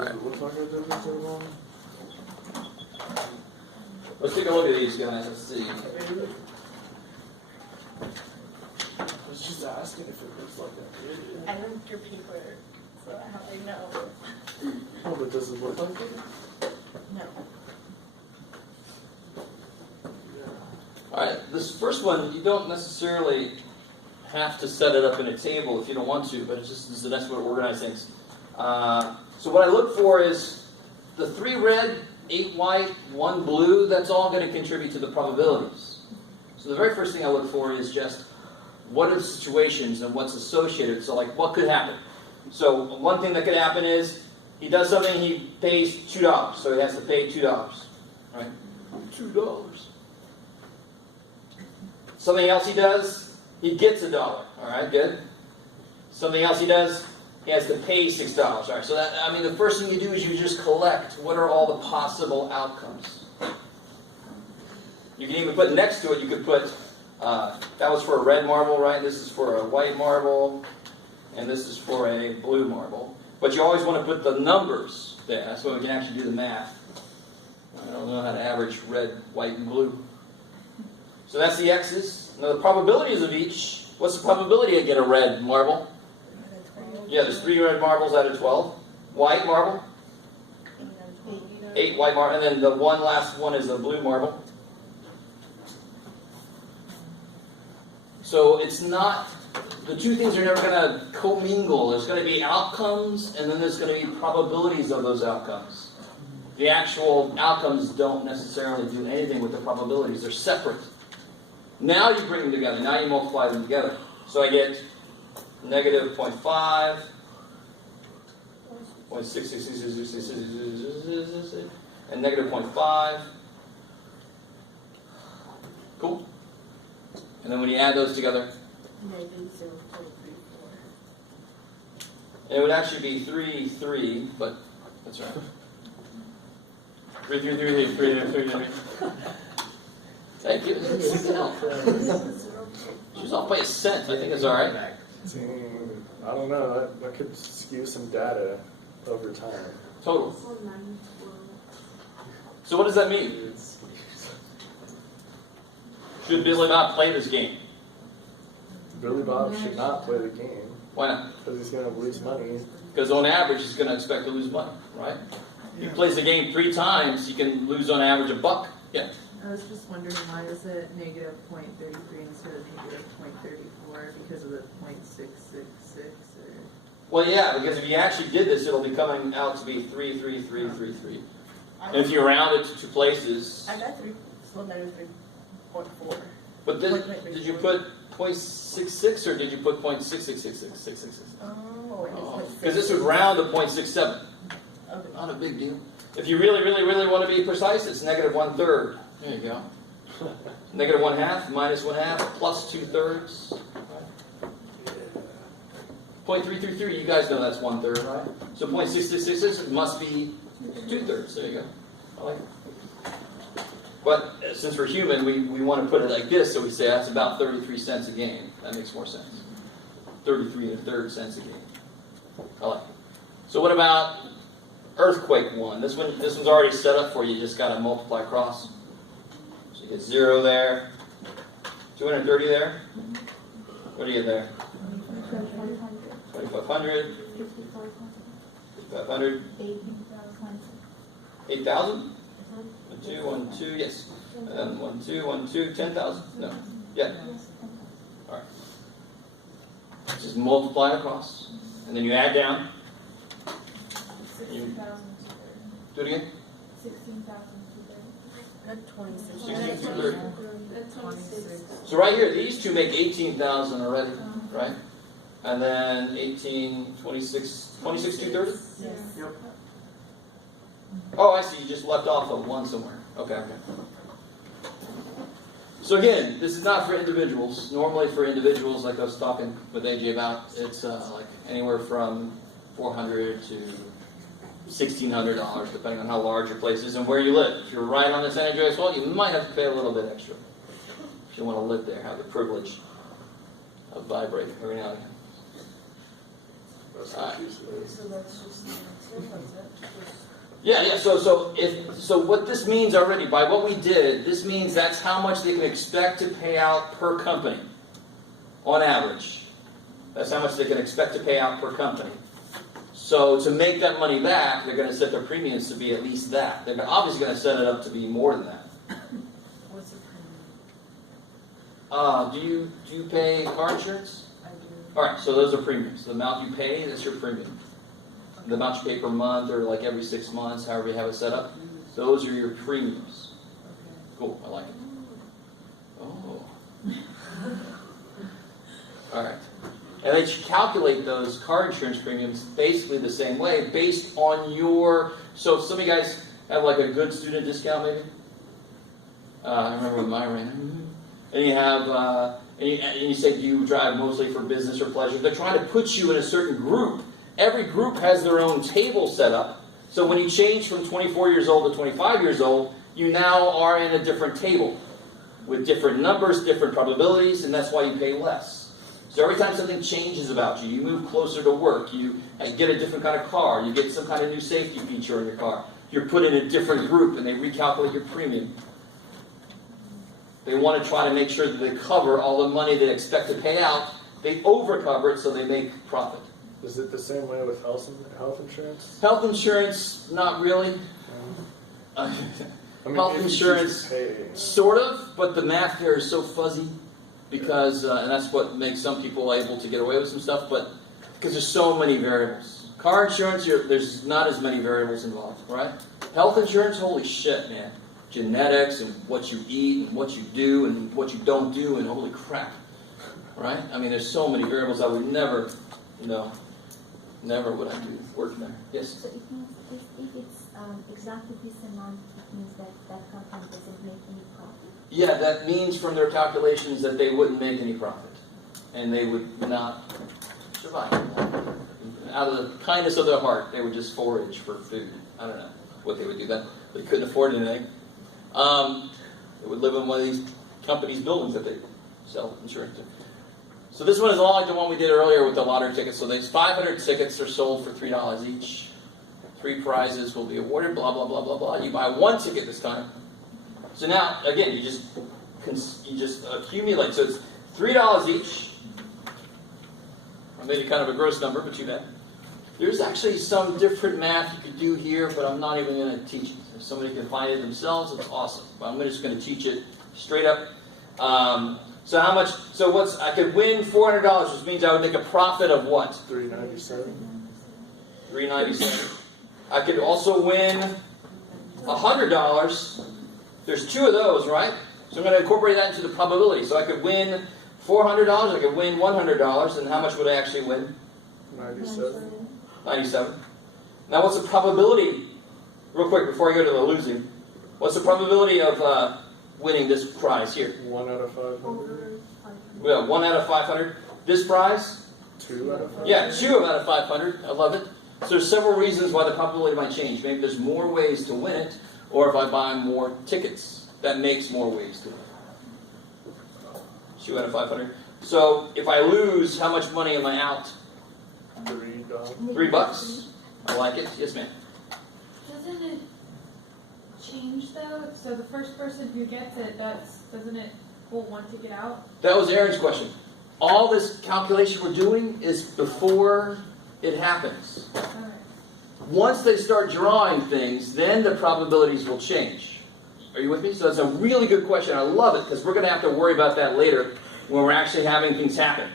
Does it look like a digit table? Let's take a look at these guys. Let's see. I was just asking if it looks like a digit. I linked your paper, so how do I know? Oh, but does it look like it? No. Alright, this first one, you don't necessarily have to set it up in a table if you don't want to, but it's just it's a nice way to organize things. So what I look for is the 3 red, 8 white, 1 blue, that's all going to contribute to the probabilities. So the very first thing I look for is just what are the situations and what's associated. So like what could happen? So one thing that could happen is he does something, he pays $2, so he has to pay $2, right? $2. Something else he does, he gets $1. All right, good. Something else he does, he has to pay $6. All right, so that, I mean, the first thing you do is you just collect what are all the possible outcomes. You can even put next to it, you could put, that was for a red marble, right? This is for a white marble, and this is for a blue marble. But you always want to put the numbers there. That's when we can actually do the math. I don't know how to average red, white, and blue. So that's the x's. Now the probabilities of each. What's the probability to get a red marble? Yeah, there's 3 red marbles out of 12. White marble? 8 white marble. And then the one last one is a blue marble. So it's not, the two things are never going to commingle. There's going to be outcomes, and then there's going to be probabilities of those outcomes. The actual outcomes don't necessarily do anything with the probabilities. They're separate. Now you bring them together. Now you multiply them together. So I get negative 0.5, 0.66666, and negative 0.5. Cool. And then when you add those together, Negative 0.34. it would actually be 3, 3, but that's right. 3, 3, 3, 3, 3, 3, 3. Thank you. She's off by a cent. I think it's all right. I don't know. That could skew some data over time. Total. So what does that mean? Should Billy Bob play this game? Billy Bob should not play the game. Why not? Because he's going to lose money. Because on average, he's going to expect to lose money, right? If he plays the game 3 times, he can lose on average $1. Yeah. I was just wondering, why is it negative 0.33 instead of negative 0.34 because of the 0.666? Or... Well, yeah, because if you actually did this, it'll be coming out to be 3, 3, 3, 3, 3. And if you round it to 2 places... I got 3, so negative 3.4. But then, did you put 0.66 or did you put 0.66666? Oh, because this would round to 0.67. Okay. Not a big deal. If you really, really, really want to be precise, it's negative 1/3. There you go. Negative 1/2, minus 1/2, plus 2/3. 0.333, you guys know that's 1/3, right? So 0.666 must be 2/3. There you go. I like it. But since we're human, we want to put it like this, so we say that's about 33 cents a game. That makes more sense. 33 1/3 cents a game. I like it. So what about earthquake 1? This one's already set up for you. You just got to multiply across. So you get 0 there. 230 there. What do you get there? 2,500. 500. 8,000. 1, 2, 1, 2, yes. And then 1, 2, 1, 2, 10,000? No. Yeah. All right. Just multiply across. And then you add down. Do it again. 16,230. So right here, these two make 18,000 already, right? And then 18, 26, 230? Yes. Yep. Oh, I see. You just left off of 1 somewhere. Okay. So again, this is not for individuals. Normally for individuals, like I was talking with AJ about, it's like anywhere from $400 to $1,600, depending on how large your place is and where you live. If you're right on the San Andreas Fault, you might have to pay a little bit extra. If you want to live there, have the privilege of vibrating every now and again. That's Alright. what she said. So that's just the answer, that's it? Yeah. So what this means already, by what we did, this means that's how much they can expect to pay out per company, on average. That's how much they can expect to pay out per company. So to make that money back, they're going to set their premiums to be at least that. They're obviously going to set it up to be more than that. What's the premium? Do you pay car insurance? I do. All right, so those are premiums. The amount you pay, that's your premium. The amount you pay per month or like every 6 months, however you have it set up, those are your premiums. Okay. Cool, I like it. Oh. All right. And they should calculate those car insurance premiums basically the same way, based on your. So if some of you guys have like a good student discount, maybe. I remember with mine ran. And you have, and you say, do you drive mostly for business or pleasure? They're trying to put you in a certain group. Every group has their own table set up. So when you change from 24 years old to 25 years old, you now are in a different table with different numbers, different probabilities, and that's why you pay less. So every time something changes about you, you move closer to work, you get a different kind of car, you get some kind of new safety feature in your car, you're put in a different group and they recalculate your premium. They want to try to make sure that they cover all the money they expect to pay out. They overcover it so they make profit. Is it the same way with health insurance? Health insurance, not really. I mean, Health if you insurance, just pay, sort of, but the math there is so fuzzy because, and that's what makes some people able to get away with some stuff, but because there's so many variables. Car insurance, there's not as many variables involved, right? Health insurance, holy shit, man. Genetics and what you eat and what you do and what you don't do and holy crap, right? I mean, there's so many variables I would never, never would I do work there. Yes? So it means if it's exactly this amount, it means that that company doesn't make any profit? Yeah, that means from their calculations that they wouldn't make any profit. And they would not survive. Out of the kindness of their heart, they would just forage for food. I don't know what they would do then. They couldn't afford anything. They would live in one of these companies' buildings that they sell insurance to. So this one is a lot like the one we did earlier with the lottery tickets. So there's 500 tickets are sold for $3 each. 3 prizes will be awarded, blah, blah, blah, blah, blah. You buy 1 ticket this time. So now, again, you just accumulate. So it's $3 each. I made it kind of a gross number, but too bad. There's actually some different math you could do here, but I'm not even going to teach it. If somebody can find it themselves, it's awesome. But I'm just going to teach it straight up. So how much? So I could win $400, which means I would make a profit of what? $397. $397. I could also win $100. There's 2 of those, right? So I'm going to incorporate that into the probability. So I could win $400. I could win $100. And how much would I actually win? 97. 97. Now, what's the probability? Real quick, before I go to the losing, what's the probability of winning this prize here? 1 out of 500. Yeah, 1 out of 500. This prize? 2 out of 500. Yeah, 2 out of 500. I love it. So there's several reasons why the probability might change. Maybe there's more ways to win it, or if I buy more tickets, that makes more ways to win it. 2 out of 500. So if I lose, how much money am I out? $3. $3. I like it. Yes, ma'am. Doesn't it change though? So the first person who gets it, doesn't it pull 1 ticket out? That was Aaron's question. All this calculation we're doing is before it happens. Alright. Once they start drawing things, then the probabilities will change. Are you with me? So that's a really good question. I love it because we're going to have to worry about that later when we're actually having things happen.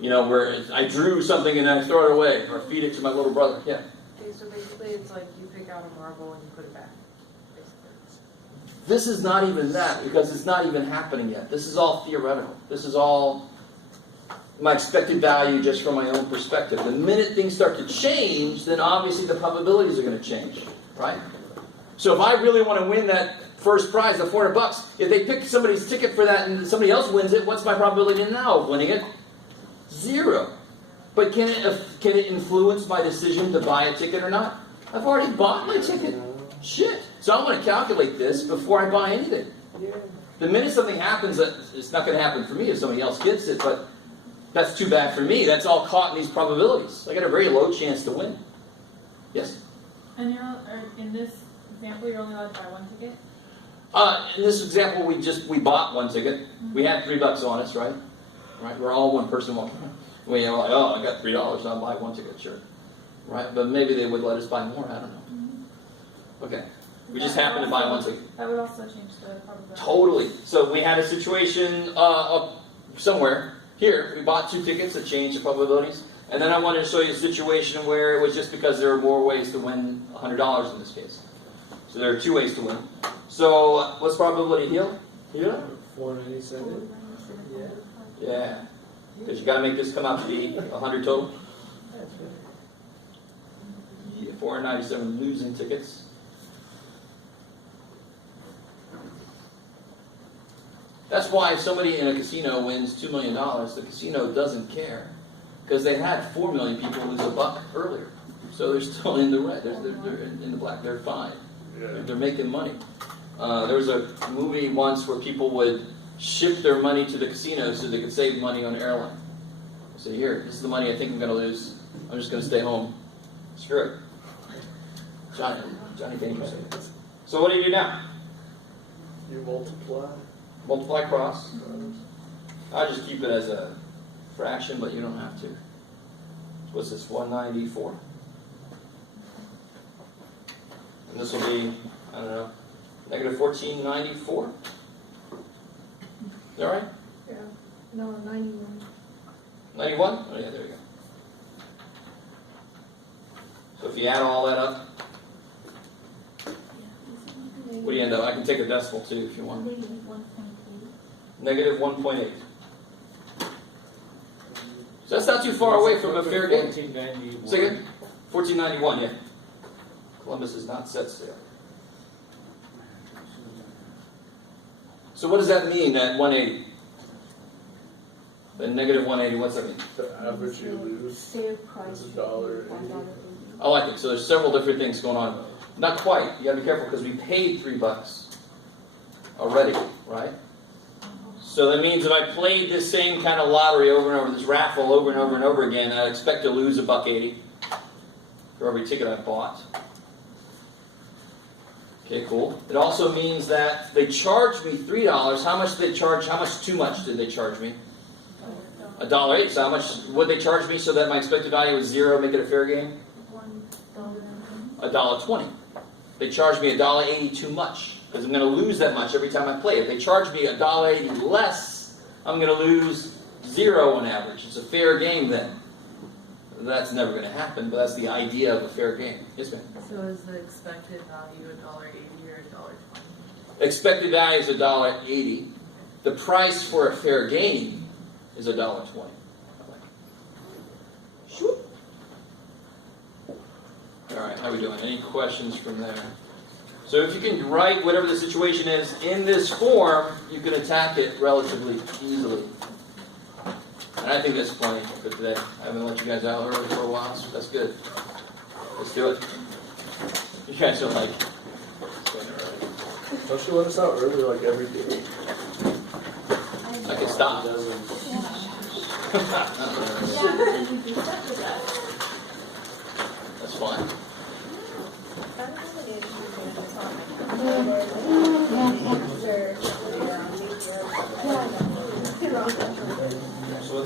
You know, where I drew something and I throw it away or feed it to my little brother. Yeah. Okay, so basically it's like you pick out a marble and you put it back. Basically. This is not even that because it's not even happening yet. This is all theoretical. This is all my expected value just from my own perspective. The minute things start to change, then obviously the probabilities are going to change, right? So if I really want to win that first prize, the $400, if they pick somebody's ticket for that and somebody else wins it, what's my probability now of winning it? 0. But can it influence my decision to buy a ticket or not? I've already bought my ticket. Shit. So I'm going to calculate this before I buy anything. The minute something happens, it's not going to happen for me if somebody else gets it, but That's too bad for me. That's all caught in these probabilities. I got a very low chance to win. Yes? And in this example, you're only allowed to buy one ticket? In this example, we bought one ticket. We had $3 on us, right? Right? We're all one person walking around. We were like, oh, I got $3, I'll buy one ticket, sure. Right? But maybe they would let us buy more, I don't know. Okay. We just happened to buy one ticket. That would also change the probability. Totally. So we had a situation somewhere. Here, we bought 2 tickets that changed the probabilities. And then I wanted to show you a situation where it was just because there are more ways to win $100 in this case. So there are 2 ways to win. So what's probability heal? Yeah. 497. Yeah. Yeah. Because you got to make this come out to be 100 total. Yeah, 497 losing tickets. That's why if somebody in a casino wins $2 million, the casino doesn't care. Because they had 4 million people lose $1 earlier. So they're still in the red. They're in the black. They're fine. They're making money. There was a movie once where people would ship their money to the casino so they could save money on an airline. They say, here, this is the money I think I'm going to lose. I'm just going to stay home. Screw it. Johnny Dangerous. So what do you do now? You multiply. Multiply cross. I just keep it as a fraction, but you don't have to. So what's this? 194. And this will be, I don't know, negative 1494. Is that right? Yeah. No, 91. 91? Oh yeah, there we go. So if you add all that up, what do you end up? I can take a decimal too if you want. Negative 1.8. So that's not too far away from a fair game. 1491. Say again? 1491, yeah. Columbus is not set sail. So what does that mean, that 180? The negative 180, what's that mean? The average you lose Fair price. is $1.80. I like it. So there's several different things going on. Not quite. You got to be careful because we paid $3 already, right? So that means if I played this same kind of lottery over and over, this raffle over and over and over again, I'd expect to lose $1.80 for every ticket I bought. Okay, cool. It also means that they charged me $3. How much did they charge? How much too much did they charge me? $1.80. So how much would they charge me so that my expected value was 0, make it a fair game? $1.20. They charge me $1.80 too much because I'm going to lose that much every time I play. If they charge me $1.80 less, I'm going to lose 0 on average. It's a fair game then. That's never going to happen, but that's the idea of a fair game. Yes, ma'am? So is the expected value $1.80 or $1.20? Expected value is $1.80. The price for a fair game is $1.20. All right, how are we doing? Any questions from there? So if you can write whatever the situation is in this form, you can attack it relatively easily. And I think that's plenty for today. I haven't let you guys out early for a while, so that's good. Let's do it. You guys are like... Don't you let us out early like every day? I can stop. That's fine. So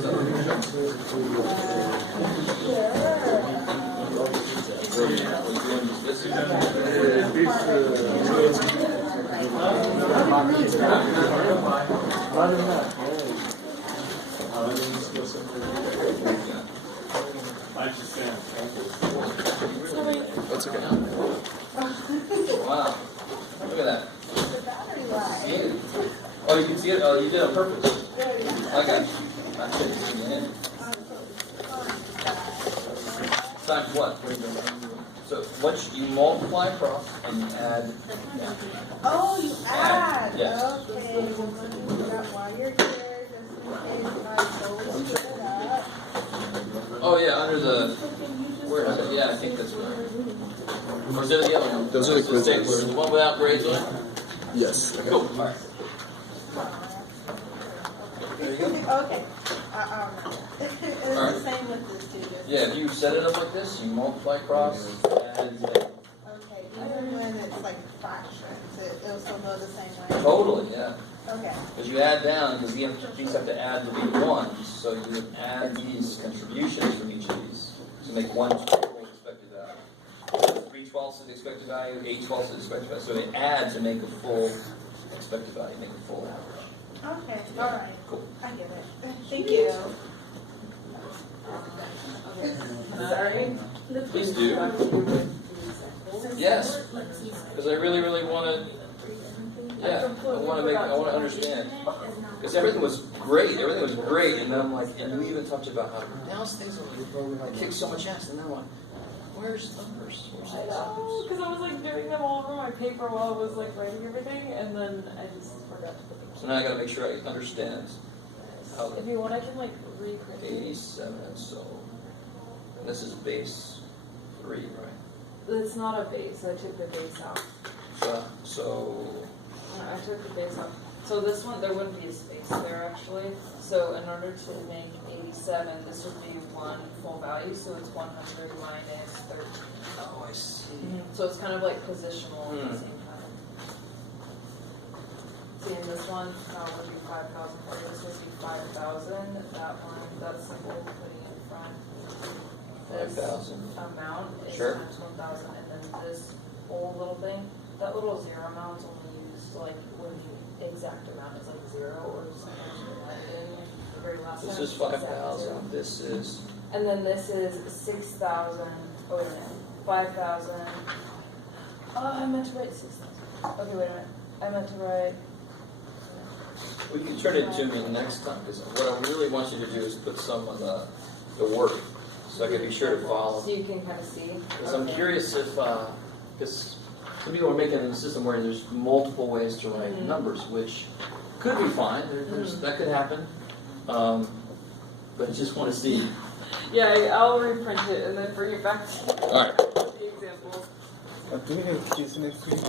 what's That's okay. Wow. Look at that. See it? Oh, you can see it? Oh, you did it on purpose. Okay. I couldn't see it. Times what? So what you multiply across and you add. Oh, you add. Yes. Okay. I'm gonna do that while you're here, just in case I go split it up. Oh yeah, under the. Where is it? Yeah, I think that's right. Or is it the other one? Those are the It's stapler. quizzes. The one without grades on it? Yes. Cool. All right. There you go. Okay. And it's Alright. the same with this too. just- Yeah, if you set it up like this, you multiply across, and Okay, even when it's like fractions, it'll still go the same way? totally, yeah. Okay. Because you add down, because these have to add to be ones, so you would add these contributions from each of these to make one total expected value. 3/12 is the expected value, 8/12 is the expected value, so they add to make a full expected value, make a full average. Okay, all right. Cool. I get it. Thank you. Sorry? Please do. Yes, because I really, really want to. Yeah, I want to understand. Because everything was great, and then I'm like, and we even talked about how now things are like kick so much ass, and then I'm like, where's numbers? Where's I these know, numbers? because I was like doing them all over my paper while I was like writing everything, and then I just forgot to put them. So now I got to make sure I understand how If you want, I can like reprint it. 87. So this is base 3, right? It's not a base. I took the base out. So I took the base out. So this one, there wouldn't be a space there actually. So in order to make 87, this would be one full value. So it's 100 minus 13. oh, I see. So it's kind of like positional at the Hmm. same time. See, in this one, would be 5,040. This would be 5,000. That one, that's simple putting in front. This 5,000. amount is Sure. times 1,000, and then this whole little thing, that little zero amount is only used like when the exact amount is like 0, or sometimes you write it in the very last This time. is it's exact 5,000. zero. This is And then this is 6,000. Oh wait a minute, 5,000. Oh, I meant to write 6,000. Okay, wait a minute. I meant to write. well, you can turn it to me next time because what I really want you to do is put some of the work so I can be sure to follow. So you can kind of see. Because I'm curious if, because some people are making a system where there's multiple ways to write numbers, which could be fine. That could happen. But I just want to see. Yeah, I'll reprint it and then bring it back to you. All right. The example. Do we have kids next week?